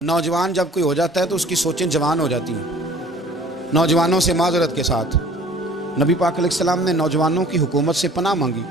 नौजवान जब कोई हो जाता है तो उसकी सोचें जवान हो जाती हैं। नौजवानों से माजरत के साथ नबी पाक अलैहिस्सलाम ने नौजवानों की हुकूमत से पनाह मांगी।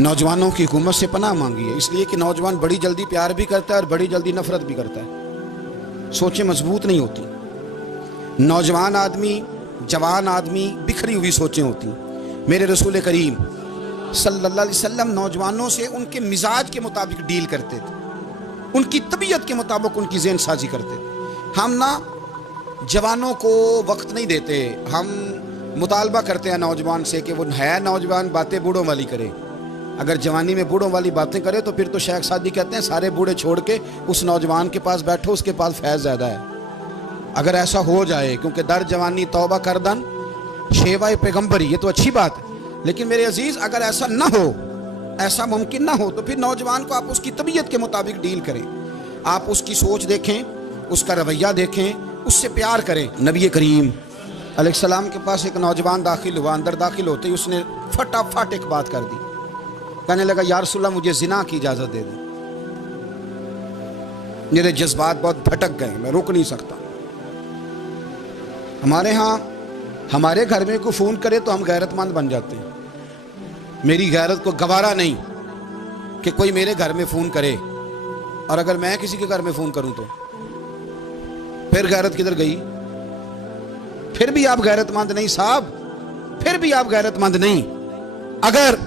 नौजवानों की हुकूमत से पनाह मांगी है इसलिए कि नौजवान बड़ी जल्दी प्यार भी करता है और बड़ी जल्दी नफरत भी करता है। सोचें मजबूत नहीं होती। नौजवान आदमी, जवान आदमी, बिखरी हुई सोचें होती। मेरे रसूल करीम सल्लल्लाहु अलैहि वसल्लम नौजवानों से उनके मिजाज के मुताबिक डील करते थे, उनकी तबीयत के मुताबिक उनकी ज़हन साजी करते थे। हम ना जवानों को वक्त नहीं देते, हम मुतालबा करते हैं नौजवान से कि वो है नौजवान बातें बूढ़ों वाली करे। अगर जवानी में बूढ़ों वाली बातें करे तो फिर तो शेख सादी कहते हैं सारे बूढ़े छोड़ के उस नौजवान के पास बैठो, उसके पास फैज़ ज़्यादा है। अगर ऐसा हो जाए, क्योंकि दर जवानी तौबा करदन शेवा पैगम्बरी, ये तो अच्छी बात है, लेकिन मेरे अजीज़ अगर ऐसा ना हो, ऐसा मुमकिन ना हो, तो फिर नौजवान को आप उसकी तबीयत के मुताबिक डील करें। आप उसकी सोच देखें, उसका रवैया देखें, उससे प्यार करें। नबी करीम अलैहिस्सलाम के पास एक नौजवान दाखिल हुआ। अंदर दाखिल होते ही उसने फटाफट एक बात कर दी। कहने लगा या रसूलल्लाह मुझे ज़िना की इजाज़त दे दें। मेरे जज्बात बहुत भटक गए, मैं रुक नहीं सकता। हमारे यहाँ हमारे घर में कोई फ़ोन करे तो हम गैरतमंद बन जाते हैं। मेरी गैरत को गवारा नहीं कि कोई मेरे घर में फ़ोन करे, और अगर मैं किसी के घर में फ़ोन करूं तो फिर गैरत किधर गई? फिर भी आप गैरतमंद नहीं साहब, फिर भी आप गैरतमंद नहीं। अगर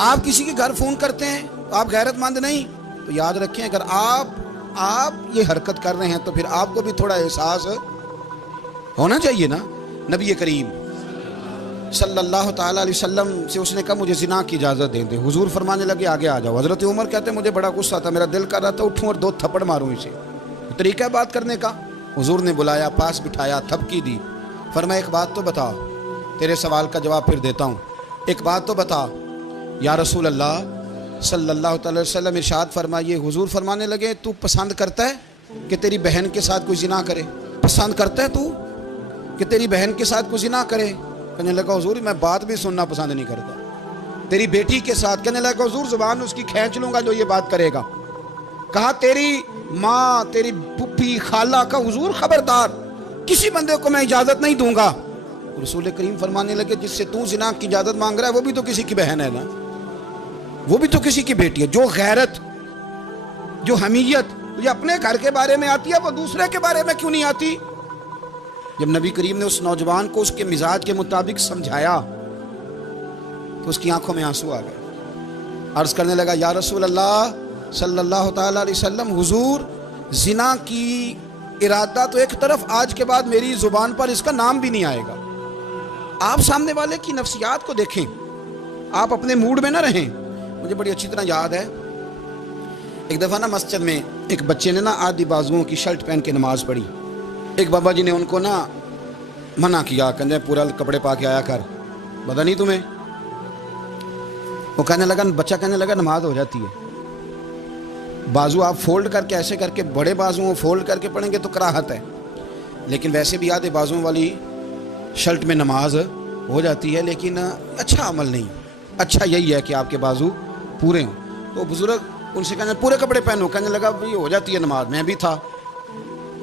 आप किसी के घर फ़ोन करते हैं तो आप गैरतमंद नहीं, तो याद रखें अगर आप ये हरकत कर रहे हैं तो फिर आपको भी थोड़ा एहसास होना चाहिए ना। नबी करीम सल्लल्लाहु ताला अलैहि वसल्लम से उसने कहा मुझे ज़िना की इजाज़त दे दे। हुजूर फरमाने लगे आगे आ जाओ। हज़रत उमर कहते हैं मुझे बड़ा गुस्सा था, मेरा दिल कर रहा था उठूं और 2 थप्पड़ मारूं इसे। तरीका है बात करने का। हुजूर ने बुलाया, पास बिठाया, थपकी दी। फरमाया एक बात तो बता, तेरे सवाल का जवाब फिर देता हूँ, एक बात तो बता। या रसूल अल्लाह सल्लल्लाहु अलैहि वसल्लम इरशाद फरमाइए। हुजूर फरमाने लगे तू पसंद करता है कि तेरी बहन के साथ कोई ज़िना करे? पसंद करता है तू कि तेरी बहन के साथ कोई ज़िना करे? कहने लगा हुजूर मैं बात भी सुनना पसंद नहीं करता। तेरी बेटी के साथ? कहने लगा हुजूर ज़ुबान उसकी खींच लूँगा जो ये बात करेगा। कहा तेरी माँ, तेरी पुप्पी, खाला का? हुजूर खबरदार, किसी बंदे को मैं इजाज़त नहीं दूंगा। रसूल करीम फरमाने लगे जिससे तू ज़िना की इजाज़त मांग रहा है वो भी तो किसी की बहन है ना, वो भी तो किसी की बेटी है। जो गैरत, जो हमीयत तुझे अपने घर के बारे में आती है वो दूसरे के बारे में क्यों नहीं आती? जब नबी करीम ने उस नौजवान को उसके मिजाज के मुताबिक समझाया तो उसकी आंखों में आंसू आ गए। अर्ज करने लगा या रसूल अल्लाह सल्लल्लाहु ताला अलैहि वसल्लम, हुजूर ज़िना की इरादा तो एक तरफ, आज के बाद मेरी ज़ुबान पर इसका नाम भी नहीं आएगा। आप सामने वाले की नफ्सियात को देखें, आप अपने मूड में ना रहें। मुझे बड़ी अच्छी तरह याद है एक दफ़ा ना मस्जिद में एक बच्चे ने ना आधी बाजुओं की शर्ट पहन के नमाज पढ़ी। एक बाबा जी ने उनको ना मना किया, कहते पूरा कपड़े पा के आया कर, पता नहीं तुम्हें? वो कहने लगा, बच्चा कहने लगा नमाज हो जाती है, बाजू आप फोल्ड करके ऐसे करके बड़े बाजुओं फोल्ड करके पढ़ेंगे तो कराहत है, लेकिन वैसे भी आधे बाजुओं वाली शर्ट में नमाज हो जाती है, लेकिन अच्छा अमल नहीं। अच्छा यही है कि आपके बाजू पूरे हों। तो बुजुर्ग उनसे कहने पूरे कपड़े पहनो। कहने लगा भाई हो जाती है नमाज, मैं भी था।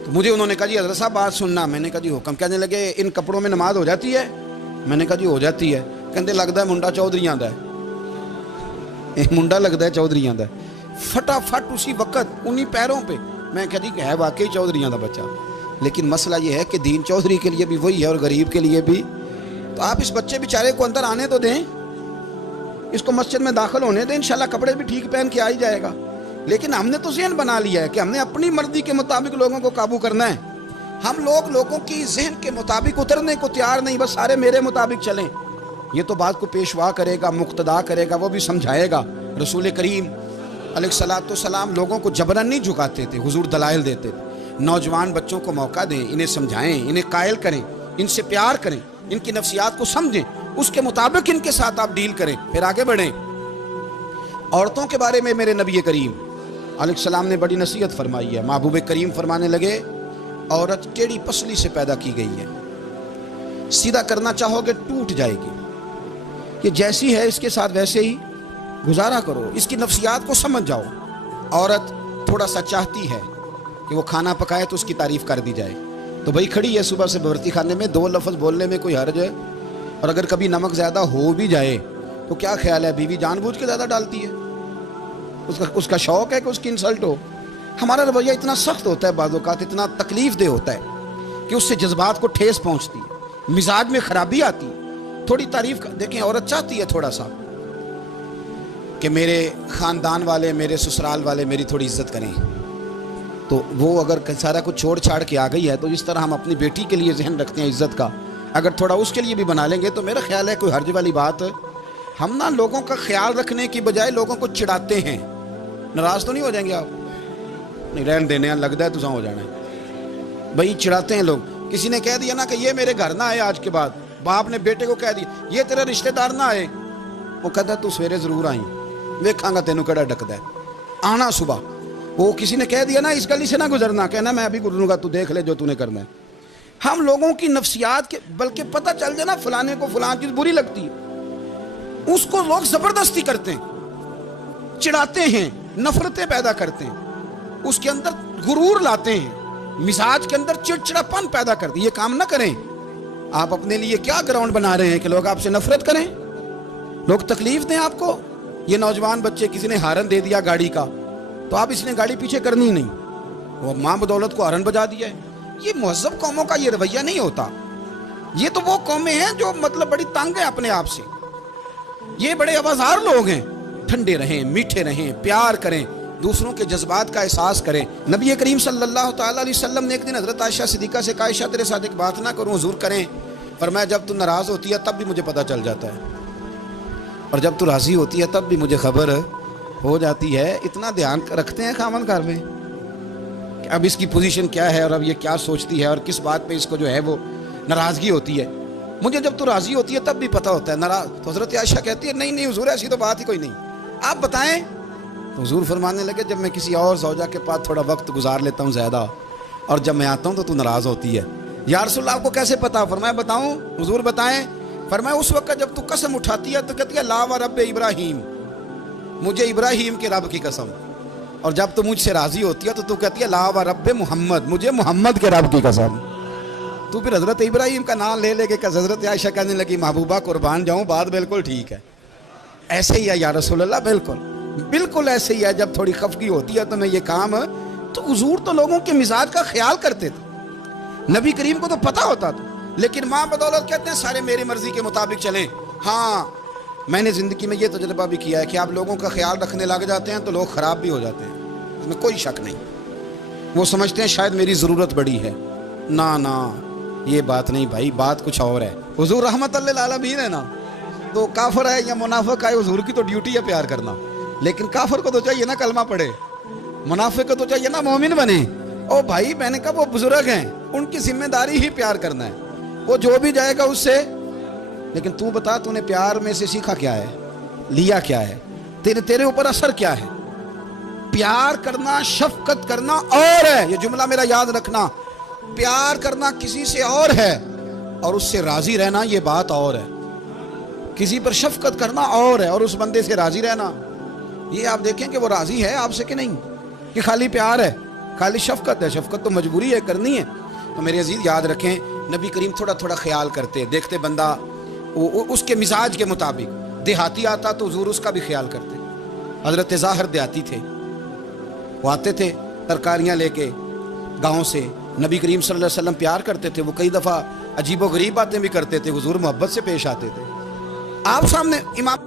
तो मुझे उन्होंने कहा जी हज़रत साहब बात सुनना। मैंने कहा जी हुक्म। कहने लगे इन कपड़ों में नमाज हो जाती है? मैंने कहा जी हो जाती है। कहते लगता है मुंडा चौधरीआं दा है, मुंडा लगता है चौधरीआं दा। फटाफट उसी वक्त उन्हीं पैरों पे मैं कह दी है वाकई चौधरीआं दा बच्चा। लेकिन मसला ये है कि दीन चौधरी के लिए भी वही है और गरीब के लिए भी। तो आप इस बच्चे बेचारे को अंदर आने तो दें, इसको मस्जिद में दाखिल होने दें, इंशाल्लाह कपड़े भी ठीक पहन के आ ही जाएगा। लेकिन हमने तो ज़हन बना लिया है कि हमने अपनी मर्जी के मुताबिक लोगों को काबू करना है। हम लोगों की ज़हन के मुताबिक उतरने को तैयार नहीं, बस सारे मेरे मुताबिक चलें। ये तो बात को पेशवा करेगा, मुक्तदा करेगा, वो भी समझाएगा। रसूल करीम अलैहिस्सलाम लोगों को जबरन नहीं झुकाते थे, हुजूर दलाइल देते थे। नौजवान बच्चों को मौका दें, इन्हें समझाएं, इन्हें कायल करें, इनसे प्यार करें, इनकी नफ्सियात को समझें, उसके मुताबिक इनके साथ आप डील करें, फिर आगे बढ़ें। औरतों के बारे में मेरे नबी करीम अलैहिस्सलाम ने बड़ी नसीहत फरमाई है। महबूब करीम फरमाने लगे औरत टेढ़ी पसली से पैदा की गई है, सीधा करना चाहोगे टूट जाएगी। ये जैसी है इसके साथ वैसे ही गुजारा करो, इसकी नफ्सियात को समझ जाओ। औरत تھوڑا سا چاہتی ہے کہ وہ کھانا پکائے تو اس کی تعریف کر دی جائے، تو بھائی کھڑی ہے صبح سے برتی خانے میں، 2 لفظ بولنے میں کوئی حرج ہے؟ اور اگر کبھی نمک زیادہ ہو بھی جائے تو کیا خیال ہے، بیوی جان بوجھ کے زیادہ ڈالتی ہے؟ اس کا شوق ہے کہ اس کی انسلٹ ہو؟ ہمارا رویہ اتنا سخت ہوتا ہے، بعض اوقات اتنا تکلیف دہ ہوتا ہے کہ اس سے جذبات کو ٹھیس پہنچتی ہے، مزاج میں خرابی آتی ہے۔ تھوڑی تعریف دیکھیں، عورت چاہتی ہے تھوڑا سا کہ میرے خاندان والے، میرے سسرال والے میری تھوڑی عزت کریں، تو وہ اگر سارا کچھ چھوڑ چھاڑ کے آ گئی ہے تو جس طرح ہم اپنی بیٹی کے لیے ذہن رکھتے ہیں عزت کا، اگر تھوڑا اس کے لیے بھی بنا لیں گے تو میرا خیال ہے کوئی حرج والی بات۔ ہم نا لوگوں کا خیال رکھنے کی بجائے لوگوں کو چڑھاتے ہیں۔ ناراض تو نہیں ہو جائیں گے آپ؟ نہیں، رہن دینے ہیں، لگتا ہے تو ہو جانا ہے بھائی، چڑھاتے ہیں لوگ۔ کسی نے کہہ دیا نا کہ یہ میرے گھر نہ آئے آج کے بعد، باپ نے بیٹے کو کہہ دیا یہ تیرے رشتہ دار نہ آئے، وہ کہتا ہے تو سویرے ضرور آئیں، ویکھاں گا تینوں کیڑا ڈکدا ہے، آنا صبح۔ وہ کسی نے کہہ دیا نا اس گلی سے نہ گزرنا، کہنا میں ابھی گزروں گا، تو دیکھ لے جو تو نے کرنا ہے۔ ہم لوگوں کی نفسیات کے، بلکہ پتہ چل جائے نا فلانے کو فلان چیز بری لگتی ہے، اس کو لوگ زبردستی کرتے ہیں، چڑھاتے ہیں، نفرتیں پیدا کرتے ہیں، اس کے اندر غرور لاتے ہیں، مزاج کے اندر چڑچڑاپن پیدا کرتے ہیں۔ یہ کام نہ کریں۔ آپ اپنے لیے کیا گراؤنڈ بنا رہے ہیں کہ لوگ آپ سے نفرت کریں، لوگ تکلیف دیں آپ کو؟ یہ نوجوان بچے کسی نے ہارن دے دیا گاڑی کا، تو آپ اس نے گاڑی پیچھے کرنی نہیں، وہ ماں بدولت کو ہارن بجا دیا ہے۔ یہ مہذب قوموں کا یہ رویہ نہیں ہوتا۔ یہ تو وہ قومیں ہیں جو مطلب بڑی تنگ ہیں اپنے آپ سے، یہ بڑے آوازار لوگ ہیں۔ ٹھنڈے رہیں، میٹھے رہیں، پیار کریں، دوسروں کے جذبات کا احساس کریں۔ نبی کریم صلی اللہ تعالیٰ علیہ وسلم نے ایک دن حضرت عائشہ صدیقہ سے کہا عائشہ تیرے ساتھ ایک بات نہ کروں، حضور کریں؟ فرمایا جب تو ناراض ہوتی ہے تب بھی مجھے پتہ چل جاتا ہے، اور جب تو راضی ہوتی ہے تب بھی مجھے خبر ہو جاتی ہے۔ اتنا دھیان رکھتے ہیں خامن گھر میں کہ اب اس کی پوزیشن کیا ہے اور اب یہ کیا سوچتی ہے اور کس بات پہ اس کو جو ہے وہ ناراضگی ہوتی ہے۔ مجھے جب تو راضی ہوتی ہے تب بھی پتہ ہوتا ہے ناراض۔ تو حضرت عائشہ کہتی ہے نہیں نہیں حضور ایسی تو بات ہی کوئی نہیں، آپ بتائیں۔ تو حضور فرمانے لگے جب میں کسی اور زوجہ کے پاس تھوڑا وقت گزار لیتا ہوں زیادہ، اور جب میں آتا ہوں تو ناراض ہوتی ہے۔ یا رسول اللہ آپ کو کیسے پتا؟ فرمایا بتاؤں حضور بتائیں۔ فرمایا اس وقت جب تو قسم اٹھاتی ہے تو کہتی ہے لا و رب ابراہیم، مجھے ابراہیم کے رب کی قسم، اور جب تو مجھ سے راضی ہوتی ہے تو کہتی ہے لا و رب محمد، مجھے محمد کے رب کی قسم۔ تو پھر حضرت ابراہیم کا نام لے کے حضرت عائشہ کہنے لگی محبوبہ قربان جاؤں، بات بالکل ٹھیک ہے، ایسے ہی ہے یا رسول اللہ، بالکل ایسے ہی ہے۔ جب تھوڑی خفگی ہوتی ہے تو میں یہ کام، تو حضور تو لوگوں کے مزاج کا خیال کرتے تھے، نبی کریم کو تو پتہ ہوتا تھا، لیکن ماں بدولت کہتے ہیں سارے میری مرضی کے مطابق چلیں۔ ہاں میں نے زندگی میں یہ تجربہ بھی کیا ہے کہ آپ لوگوں کا خیال رکھنے لگ جاتے ہیں تو لوگ خراب بھی ہو جاتے ہیں، اس میں کوئی شک نہیں۔ وہ سمجھتے ہیں شاید میری ضرورت بڑی ہے، نہ یہ بات نہیں بھائی، بات کچھ اور ہے۔ حضور رحمت للعالمین ہے نا، تو کافر ہے یا منافق ہے، حضور کی تو ڈیوٹی ہے پیار کرنا، لیکن کافر کو تو چاہیے نا کلمہ پڑھے، منافق کو تو چاہیے نا مومن بنے۔ او بھائی میں نے کہا وہ بزرگ ہیں، ان کی ذمہ داری ہی پیار کرنا ہے، وہ جو بھی جائے گا اس سے۔ لیکن تو بتا تو نے پیار میں سے سیکھا کیا ہے، لیا کیا ہے، تیرے اوپر اثر کیا ہے؟ پیار کرنا، شفقت کرنا اور ہے، یہ جملہ میرا یاد رکھنا، پیار کرنا کسی سے اور ہے اور اس سے راضی رہنا یہ بات اور ہے۔ کسی پر شفقت کرنا اور ہے اور اس بندے سے راضی رہنا، یہ آپ دیکھیں کہ وہ راضی ہے آپ سے کہ نہیں، کہ خالی پیار ہے، خالی شفقت ہے؟ شفقت تو مجبوری ہے کرنی ہے۔ تو میرے عزیز یاد رکھیں نبی کریم تھوڑا تھوڑا خیال کرتے، دیکھتے بندہ اس کے مزاج کے مطابق، دیہاتی آتا تو حضور اس کا بھی خیال کرتے۔ حضرت ظاہر دیہاتی تھے، وہ آتے تھے ترکاریاں لے کے گاؤں سے، نبی کریم صلی اللہ علیہ وسلم پیار کرتے تھے، وہ کئی دفعہ عجیب و غریب باتیں بھی کرتے تھے، حضور محبت سے پیش آتے تھے۔ آپ سامنے امام